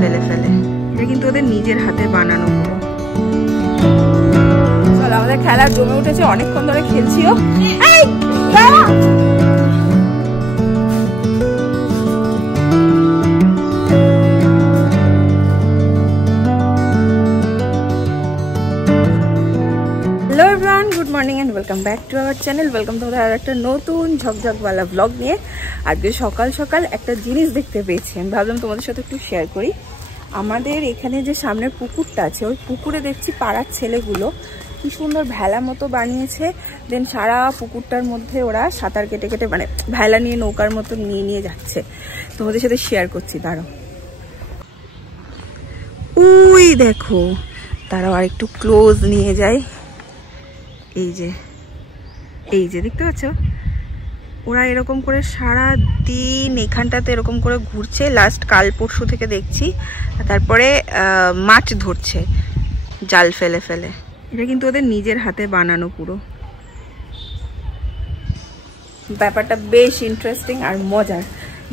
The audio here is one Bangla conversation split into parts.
ফেলে ফেলে। এটা কিন্তু ওদের নিজের হাতে বানানো পুরো। চল, আমাদের খেলা জমে উঠেছে, অনেকক্ষণ ধরে খেলছিও। Good morning and welcome back to our channel. Welcome তোমাদের আর একটা নতুন ঝকঝকওয়ালা ব্লগ নিয়ে। আজকে সকাল সকাল একটা জিনিস দেখতে পেয়েছি, আমি ভাবলাম তোমাদের সাথে একটু শেয়ার করি। আমাদের এখানে যে সামনের পুকুরটা আছে, ওই পুকুরে দেখছি পাড়ার ছেলেগুলো কি সুন্দর ভেলা মতো বানিয়েছে। দেন সারা পুকুরটার মধ্যে ওরা সাঁতার কেটে কেটে মানে ভেলা নিয়ে নৌকার মতো নিয়ে নিয়ে যাচ্ছে। তোমাদের সাথে শেয়ার করছি, দাঁড়াও। ওই দেখো, তারাও আর একটু ক্লোজ নিয়ে যায়। এই যে দেখতে পাচ্ছ, ওরা এরকম করে সারা দিন এখানটাতে এরকম করে ঘুরছে। লাস্ট কাল পরশু থেকে দেখছি। তারপরে মাছ ধরছে জাল ফেলে ফেলে। এটা কিন্তু ওদের নিজের হাতে বানানো পুরো। ব্যাপারটা বেশ ইন্টারেস্টিং আর মজার।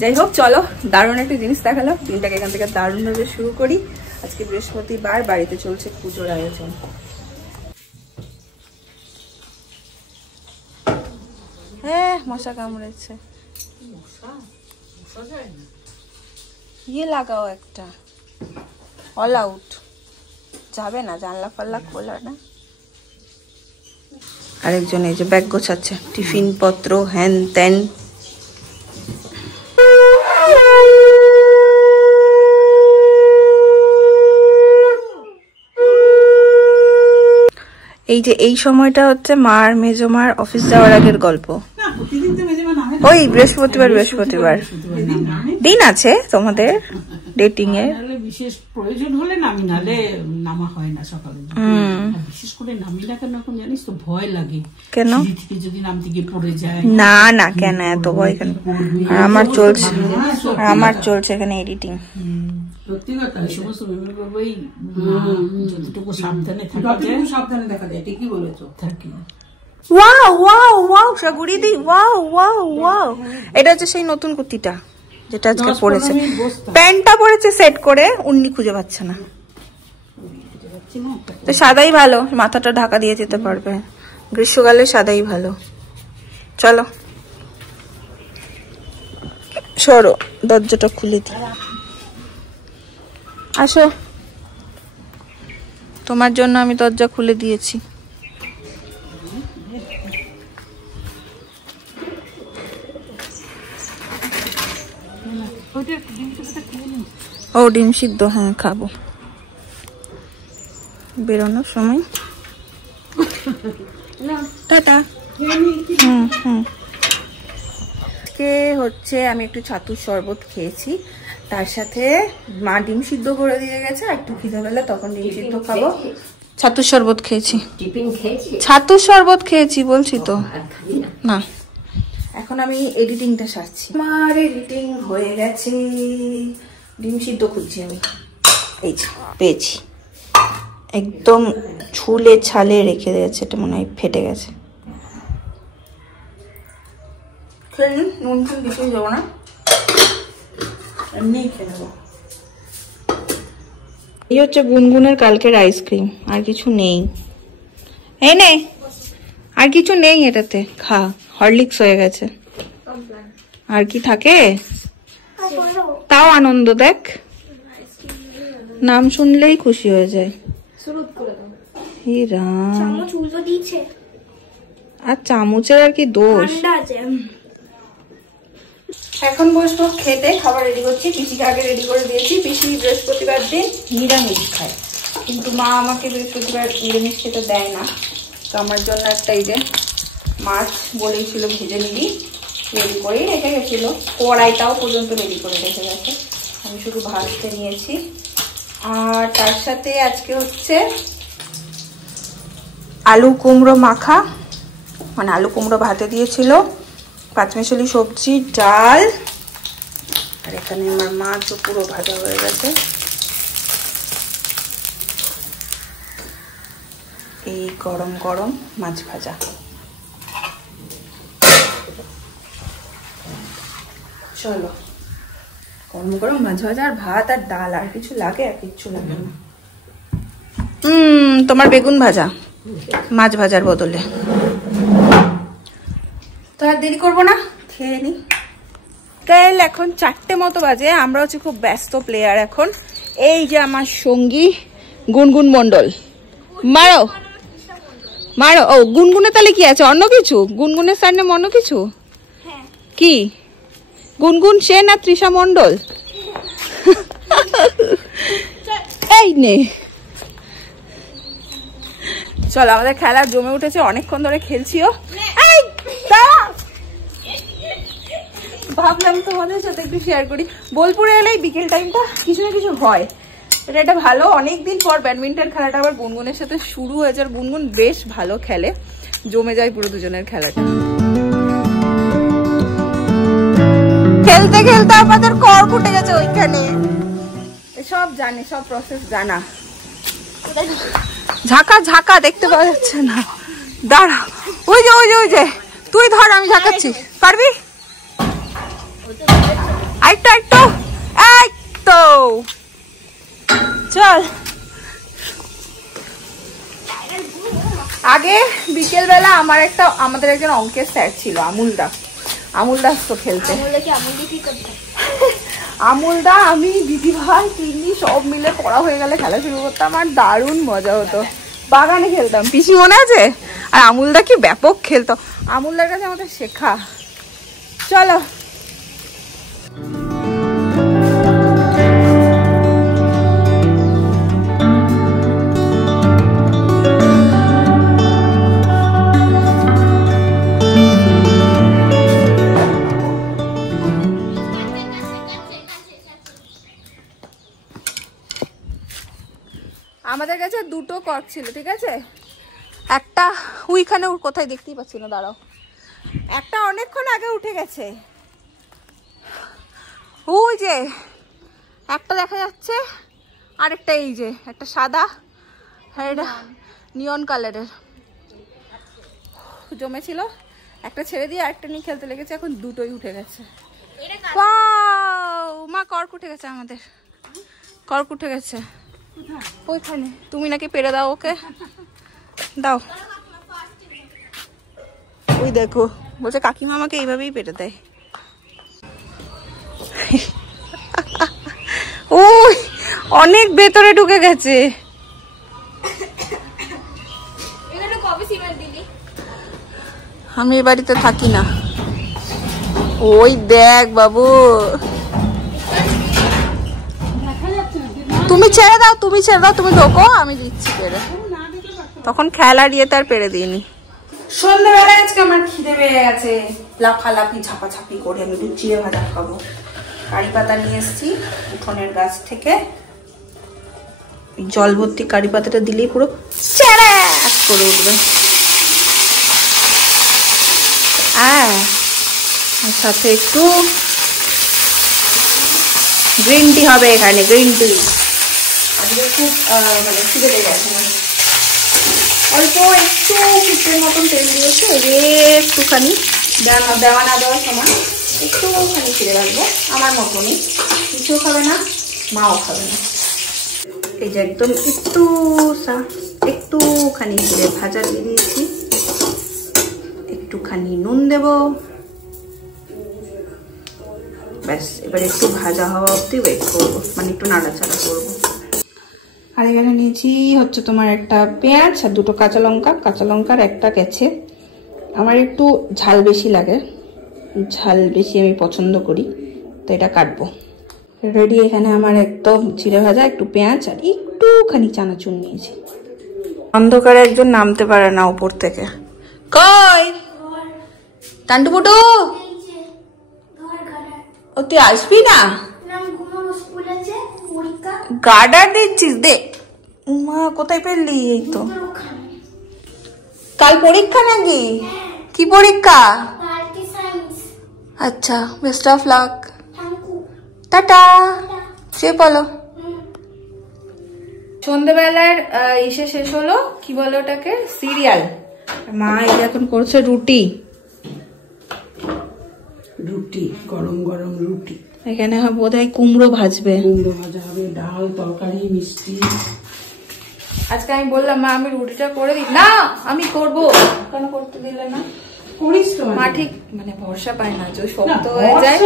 যাই হোক, চলো, দারুণ একটা জিনিস দেখালো। দিনটাকে এখান থেকে দারুণভাবে শুরু করি। আজকে বৃহস্পতিবার, বাড়িতে চলছে পুজোর আয়োজন। হ্যাঁ, মশা কামড়েছে। ইয়ে লাগাও একটা, অল আউট। যাবে না, জানলা ফাল্লা খোলা না। আরেকজন এই যে ব্যাগ গোছাচ্ছে, টিফিন পত্র হ্যান ত্যান। এই যে এই সময়টা হচ্ছে মার মেজমার অফিস যাওয়ার আগের গল্প। ওই বৃহস্পতিবার দিন আছে তোমাদের ডেটিং এর। বিশেষ প্রয়োজন হলে নামি, নালে নামা হয় না সকালে। বিশেষ করে নামি না কেন এখন জানিস তো, ভয় লাগে। কেন? যদি নামতে গিয়ে পড়ে যায়। না না, কেন এত ভয় কেন? আমার চলছে এখানে এডিটিং। সত্যি কথা, এই সমস্ত বাবাই যতটুকু সাবধানে থাকা যায়, সাবধানে দেখা যায়। ঠিকই বলেছো, থাকি। ওয়াও ওয়াও ওয়াও সাগুরি দি, ওয়াও ওয়াও ওয়াও। এটা হচ্ছে সেই নতুন কুর্তিটা যেটা আজকে পরেছে। প্যান্টটা পরেছে সেট করে, উন্নি খুঁজে পাচ্ছে না। তো সাদাই ভালো, মাথাটা ঢাকা দিয়ে যেতে পারবে। গ্রীষ্মকালে সাদাই ভালো। চলো সরো, দরজাটা খুলে দি। আসো, তোমার জন্য আমি দরজা খুলে দিয়েছি। ও ডিম সিদ্ধ, হ্যাঁ খাবো বেরোনোর সময়। টাটা। আজকে হচ্ছে আমি একটু ছাতুর শরবত খেয়েছি, তার সাথে মা ডিম সিদ্ধ করে দিয়ে গেছে। একটু খিদে পেলে তখন ডিম সিদ্ধ খাবো। ছাতুর শরবত খেয়েছি, ছাতুর শরবত খেয়েছি বলছি তো। না, এখন আমি এডিটিংটা সারছি। আমার এডিটিং হয়ে গেছে, ডিম সিদ্ধ খুঁজছি আমি। এই যে পেয়েছি, একদম ছুলে ছালে রেখে দিয়েছে। এটা মনে হয় ফেটে গেছে। নুন টুন কিছুই যাবো না, এমনি খেয়ে নেবো। এই হচ্ছে গুনগুনের কালকের আইসক্রিম, আর কিছু নেই। এই নে, আর কিছু নেই এটাতে, খা। হরলিক্স হয়ে গেছে, আর কি থাকে? তাও আনন্দ, দেখ নাম শুনলেই খুশি হয়ে যায়। আর চামচের আর কি দোষ। এখন বসবো খেতে, খাবার রেডি করছি। পিসিকে আগে রেডি করে দিয়েছি। পিসি বৃহস্পতিবার দিন নিরামিষ খায়, কিন্তু মা আমাকে বৃহস্পতিবার নিরামিষ খেতে দেয় না। তো আমার জন্য একটা এই যে মাছ বলেইছিল ভেজে নিবি, রেডি করেই রেখে গেছিলো। কড়াইটাও পর্যন্ত রেডি করে রেখে গেছে, আমি শুধু ভাজতে নিয়েছি। আর তার সাথে আজকে হচ্ছে আলু কুমড়ো মাখা, মানে আলু কুমড়ো ভাতে দিয়েছিল, পাঁচমিশালি সবজি, ডাল, আর এখানে আমার মাছও পুরো ভাজা হয়ে গেছে। এই গরম গরম মাছ ভাজা। চলো গরম গরম মাছ ভাজা আর ভাত আর ডাল, আর কিছু লাগে? আর কিচ্ছু লাগে না। তোমার বেগুন ভাজা মাছ ভাজার বদলে। তো আর দেরি করবো না, খেয়ে নি। কাল এখন 4টে মতো বাজে, আমরা হচ্ছে খুব ব্যস্ত প্লেয়ার এখন। এই যে আমার সঙ্গী গুনগুন মন্ডল, মারো মারো। ও গুনগুনে তাহলে কি আছে, অন্য কিছু? গুনগুনের সারনেম অন্য কিছু? কি গুনগুন সেন আর তৃষা মন্ডল? এই নে চল, আমাদের খেলা জমে উঠেছে, অনেকক্ষণ ধরে খেলছিও। ভাবলাম তোমাদের সাথে একটু শেয়ার করি। বোলপুরে এলেই বিকেল টাইমটা কিছু না কিছু হয়, এটা একটা ভালো। অনেকদিন পর ব্যাডমিন্টন খেলাটা আবার গুনগুনের সাথে শুরু হয়েছে, আর গুনগুন বেশ ভালো খেলে, জমে যায় পুরো দুজনের খেলাটা। খেলতে খেলতে আমাদের কর্ক উঠে গেছে ওইখানে, সব জানে, সব প্রসেস জানা। ঝাঁকা ঝাঁকা দেখতে পাওয়া যাচ্ছে না, দাঁড়া। ওই যে ওই যে ওই যে, তুই ধর, আমি ঝাঁকাচ্ছি, পারবি? আরেকটু একটু একটু, চল। আগে বিকেল বেলা আমাদের একজন অঙ্কের স্যার ছিল, আমুলদা তো খেলতে। আমুলদা, আমি, দিদি ভাই, তিনি সব মিলে পড়া হয়ে গেলে খেলা শুরু করতাম, আর দারুণ মজা হতো। বাগানে খেলতাম, পিসি মনে আছে? আর আমুলদা কি ব্যাপক খেলতো, আমুলদার কাছে আমাদের শেখা। চলো। আমাদের কাছে দুটো কর্ক ছিল, ঠিক আছে? একটা ওইখানে, কোথায় দেখতেই পাচ্ছি না, দাঁড়াও। একটা অনেকক্ষণ আগে উঠে গেছে, ওই যে একটা দেখা যাচ্ছে, আরেকটা এই যে একটা সাদা, এটা নিয়ন কালারের জমেছিল। একটা ছেড়ে দিয়ে আরেকটা নিয়ে খেলতে লেগেছে, এখন দুটোই উঠে গেছে। মা, কর্ক উঠে গেছে, আমাদের কর্ক উঠে গেছে ওইখানে। তুমি নাকি পেরে দাও ওকে, দাও। ওই দেখো, বলছে কাকিমা আমাকে এইভাবেই পেরে দেয়। ওই অনেক ভেতরে ঢুকে গেছে। আমি এই বাড়িতে থাকি না। ওই দেখ বাবু, তুমি ছেড়ে দাও, তুমি ঢোকো, আমি দিচ্ছি পেরে। তখন খেলার ইয়ে তার পেরে দিইনি। সন্ধ্যেবেলায় আজকে আমার খিদে পেয়ে গেছে, লাফালাফি ঝাপাঝাপি করে আমি একটু চিড়ে ভাজা খাবো। কারি পাতা নিয়ে এসছি উঠোনের গাছ থেকে, জল ভর্তি কারি পাতাটা দিলেই পুরো চ্যাড়াক করে উঠবে। সাথে একটু গ্রিন টি হবে এখানে, গ্রিন টি। আজকে খুব মানে খিদে লেগে গেছে, অল্প একটু পিঠের মতন তেল দিয়েছে, একটুখানি দেওয়া না দেওয়ার সময় একটুখানি ছিঁড়ে রাখবো। আমার মতনই, কিছুও খাবে না, মাও খাবে না। এই যে একদম একটুখানি ছিঁড়ে ভাজা দিয়ে দিয়েছি, একটুখানি নুন দেব, ব্যাস। এবার একটু ভাজা হওয়া অবধি ওয়েট করবো, মানে একটু নাড়াচাড়া করবো। আর এখানে নিয়েছি হচ্ছে তোমার একটা পেঁয়াজ আর দুটো কাঁচা লঙ্কার একটা গেছে। আমার একটু ঝাল বেশি লাগে, ঝাল বেশি আমি পছন্দ করি, তো এটা কাটবো। রেডি এখানে আমার একদম চিড়ে ভাজা, একটু পেঁয়াজ আর একটুখানি চানাচুর নিয়েছি। অন্ধকারে একজন নামতে পারে না উপর থেকে। কই টান্টু পুটু, ও তুই আসবি না? গার্ডার দিচ্ছিস? দে মা, কোথায় পেলি? এই তো কাল পরীক্ষা নাকি? কি পরীক্ষা? আচ্ছা, বেস্ট অফ লাক, টাটা। সে বলো, সন্ধ্যেবেলার ইসে শেষ হলো, কি বলো ওটাকে, সিরিয়াল। মা এই এখন করছে রুটি, গরম গরম রুটি। এখানে বোধহয় কুমড়ো ভাজবে, কুমড়ো ভাজা হবে, ডাল, তরকারি, মিষ্টি। আজকে আমি বললাম মা আমি রুটিটা করে দিই, না আমি করবো, কেন করতে দিলে না? করিস তো মা ঠিক মানে ভরসা পায় না, যে শক্ত হয়ে যায়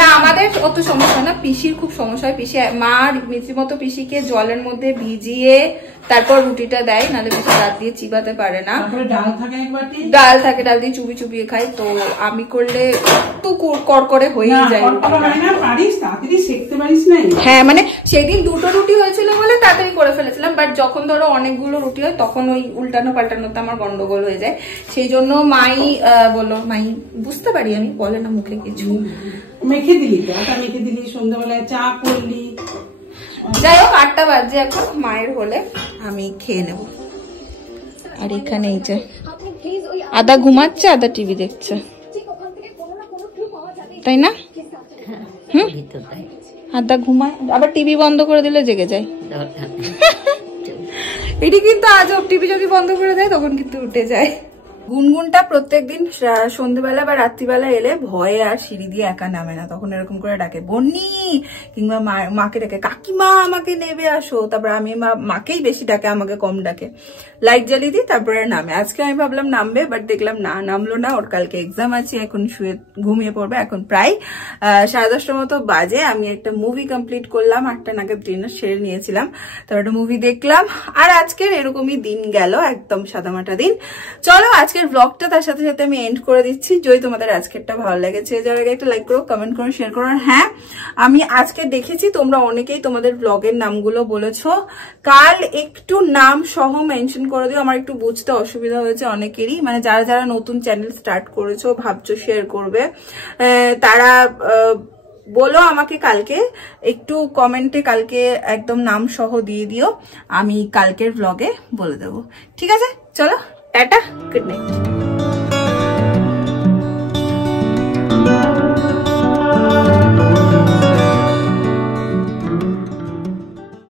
না। আমাদের অত সমস্যা না, পিসির খুব সমস্যা হয়। পিসি মা রীতিমতো পিসিকে জলের মধ্যে ভিজিয়ে তারপর রুটিটা দেয়, নাহলে পিসি দাঁত দিয়ে চিবাতে পারে না। ডাল থাকে এক বাটি, ডাল থাকে, ডাল দিয়ে চুবি চুবিয়ে খাই। তো আমি করলে একটু কড়কড়ে হয়েই যায়। হ্যাঁ মানে সেদিন দুটো রুটি হয়েছিল বলে তাড়াতাড়ি করে ফেলেছিলাম, বাট যখন ধরো অনেকগুলো রুটি হয় তখন ওই উল্টানো পাল্টানোতে আমার গন্ডগোল হয়ে যায়। সেই জন্য মাই বললো, মাই বুঝতে পারি আমি, বলে না মুখে কিছু, মেখে দিলি তো, আটা মেখে দিলি, সন্ধ্যাবেলায় চা করলি। যাই হোক 8টা বাজে এখন, মায়ের হলে আমি খেয়ে নেব। আর এখানে এই যে আদা ঘুমাচ্ছে, আদা টিভি দেখছে, তাই না? আদা ঘুমায়, আবার টিভি বন্ধ করে দিলে জেগে যায়। এটি কিন্তু আজব, টিভি যদি বন্ধ করে দেয় তখন কিন্তু উঠে যায়। গুনগুনটা প্রত্যেকদিন সন্ধ্যেবেলা বা রাত্রিবেলা এলে ভয়ে আর সিঁড়ি দিয়ে একা নামে না, তখন এরকম করে ডাকে বন্নি, কিংবা মাকে ডাকে কাকিমা আমাকে নেবে আসো। তারপর আমি মাকেই বেশি ডাকে, আমাকে কম ডাকে। লাইট জ্বালিয়ে দিই তারপরে নামে। আজকে আমি ভাবলাম নামবে, বাট দেখলাম না, নামলো না। ওর কালকে এক্সাম আছে, এখন শুয়ে ঘুমিয়ে পড়বে। এখন প্রায় 10:30টার মতো বাজে। আমি একটা মুভি কমপ্লিট করলাম, 8টা নাগাদ ডিনার সেরে নিয়েছিলাম, তারপর একটা মুভি দেখলাম। আর আজকের এরকমই দিন গেল, একদম সাদামাটা দিন। চলো আজকের ব্লগটা তার সাথে সাথে আমি এন্ড করে দিচ্ছি। যদি তোমাদের আজকেরটা ভালো লেগেছে, যার আগে একটা লাইক করো, কমেন্ট করো, শেয়ার করো। আর হ্যাঁ, আমি আজকে দেখেছি তোমরা অনেকেই তোমাদের ব্লগের নামগুলো বলেছো, কাল একটু নাম সহ মেনশন করে দিও, আমার একটু বুঝতে অসুবিধা হয়েছে অনেকেরই, মানে যারা যারা নতুন চ্যানেল স্টার্ট করেছো, ভাবছো শেয়ার করবে, তারা বলো আমাকে কালকে একটু কমেন্টে, কালকে একদম নাম সহ দিয়ে দিও, আমি কালকের ব্লগে বলে দেবো। ঠিক আছে, চলো টাটা, গুড নাইট।